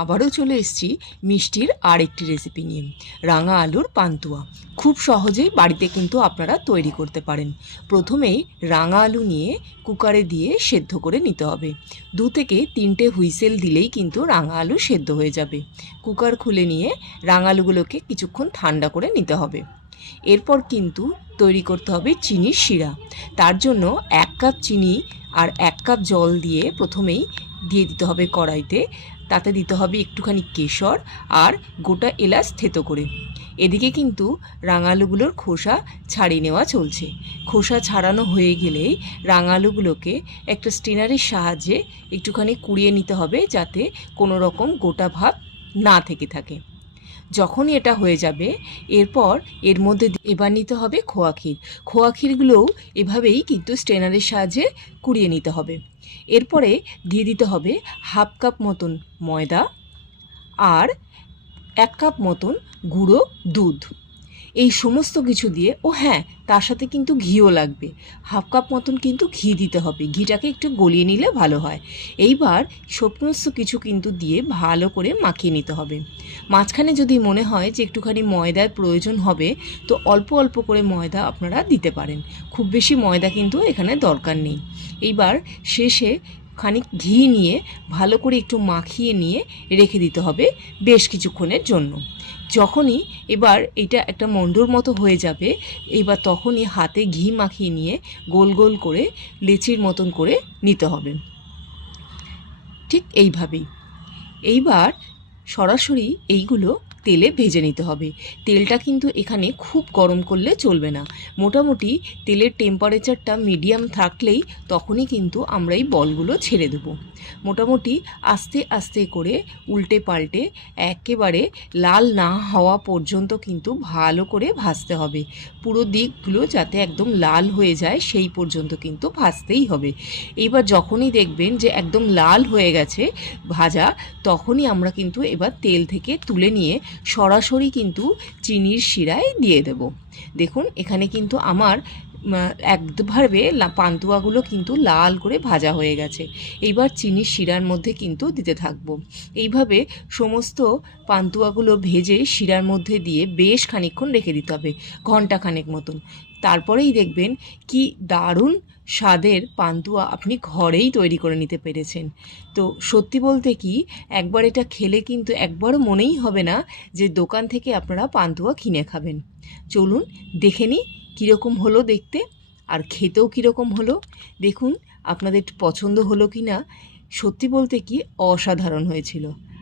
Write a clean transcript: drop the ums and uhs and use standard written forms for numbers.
আবারও চলে এসেছি মিষ্টির আরেকটি রেসিপি নিয়ে, রাঙা আলুর পান্তুয়া। খুব সহজেই বাড়িতে কিন্তু আপনারা তৈরি করতে পারেন। প্রথমেই রাঙা আলু নিয়ে কুকারে দিয়ে সেদ্ধ করে নিতে হবে। 2 থেকে 3টে হুইসেল দিলেই কিন্তু রাঙা আলু সেদ্ধ হয়ে যাবে। কুকার খুলে নিয়ে রাঙা আলুগুলোকে কিছুক্ষণ ঠান্ডা করে নিতে হবে। এরপর কিন্তু তৈরি করতে হবে চিনির শিরা। তার জন্য 1 কাপ চিনি আর 1 কাপ জল দিয়ে প্রথমেই দিয়ে দিতে হবে কড়াইতে। তাতে দিতে হবে একটুখানি কেশর আর গোটা এলাচ থেতো করে। এদিকে কিন্তু রাঙালুগুলোর খোসা ছাড়িয়ে নেওয়া চলছে। খোসা ছাড়ানো হয়ে গেলেই রাঙালুগুলোকে একটা স্ট্রেনারের সাহায্যে একটুখানি কুড়িয়ে নিতে হবে, যাতে কোনো রকম গোটা ভাব না থেকে থাকে। যখনই এটা হয়ে যাবে, এরপর এর মধ্যে এবার নিতে হবে খোয়া ক্ষীর। খোয়া ক্ষীরগুলোও এভাবেই কিন্তু স্ট্রেনারের সাহায্যে কুড়িয়ে নিতে হবে। এরপরে দিয়ে দিতে হবে 1/2 কাপ মতন ময়দা আর 1 কাপ মতন গুঁড়ো দুধ। এই সমস্ত কিছু দিয়ে, ও হ্যাঁ, তার সাথে কিন্তু ঘিও লাগবে। 1/2 কাপ মতন কিন্তু ঘি দিতে হবে। ঘিটাকে একটু গলিয়ে নিলে ভালো হয়। এইবার সমস্ত কিছু কিন্তু দিয়ে ভালো করে মাখিয়ে নিতে হবে। মাঝখানে যদি মনে হয় যে একটুখানি ময়দার প্রয়োজন হবে, তো অল্প অল্প করে ময়দা আপনারা দিতে পারেন। খুব বেশি ময়দা কিন্তু এখানে দরকার নেই। এইবার শেষে খানিক ঘি নিয়ে ভালো করে একটু মাখিয়ে নিয়ে রেখে দিতে হবে বেশ কিছুক্ষণের জন্য। যখনই এবার এটা একটা মণ্ডর মতো হয়ে যাবে, এবার তখনই হাতে ঘি মাখিয়ে নিয়ে গোল গোল করে লেচির মতন করে নিতে হবে, ঠিক এইভাবেই। এইবার সরাসরি এইগুলো তেলে ভেজে নিতে হবে। তেলটা কিন্তু এখানে খুব গরম করলে চলবে না। মোটামুটি তেলের টেম্পারেচারটা মিডিয়াম থাকলেই তখনই কিন্তু আমরা এই বলগুলো ছেড়ে দেবো। মোটামুটি আস্তে আস্তে করে উল্টে পাল্টে একেবারে লাল না হওয়া পর্যন্ত কিন্তু ভালো করে ভাজতে হবে। পুরো দিকগুলো যাতে একদম লাল হয়ে যায় সেই পর্যন্ত কিন্তু ভাজতেই হবে। এইবার যখনই দেখবেন যে একদম লাল হয়ে গেছে ভাজা, তখনই আমরা কিন্তু এবার তেল থেকে তুলে নিয়ে সরাসরি কিন্তু চিনির শিরায় দিয়ে দেব। দেখুন, এখানে কিন্তু আমার একভাবে পান্তুয়াগুলো কিন্তু লাল করে ভাজা হয়ে গেছে। এইবার চিনির শিরার মধ্যে কিন্তু দিতে থাকবো। এইভাবে সমস্ত পান্তুয়াগুলো ভেজে শিরার মধ্যে দিয়ে বেশ খানিকক্ষণ রেখে দিতে হবে, ঘন্টাখানেক মতন। তারপরেই দেখবেন কি দারুণ স্বাদের পান্তুয়া আপনি ঘরেই তৈরি করে নিতে পেরেছেন। তো সত্যি বলতে কি, একবার এটা খেলে কিন্তু একবারও মনেই হবে না যে দোকান থেকে আপনারা পান্তুয়া কিনে খাবেন। চলুন দেখে নিই কীরকম হলো দেখতে, আর খেতেও কীরকম হলো। দেখুন আপনাদের পছন্দ হলো কি না। সত্যি বলতে কি অসাধারণ হয়েছিল।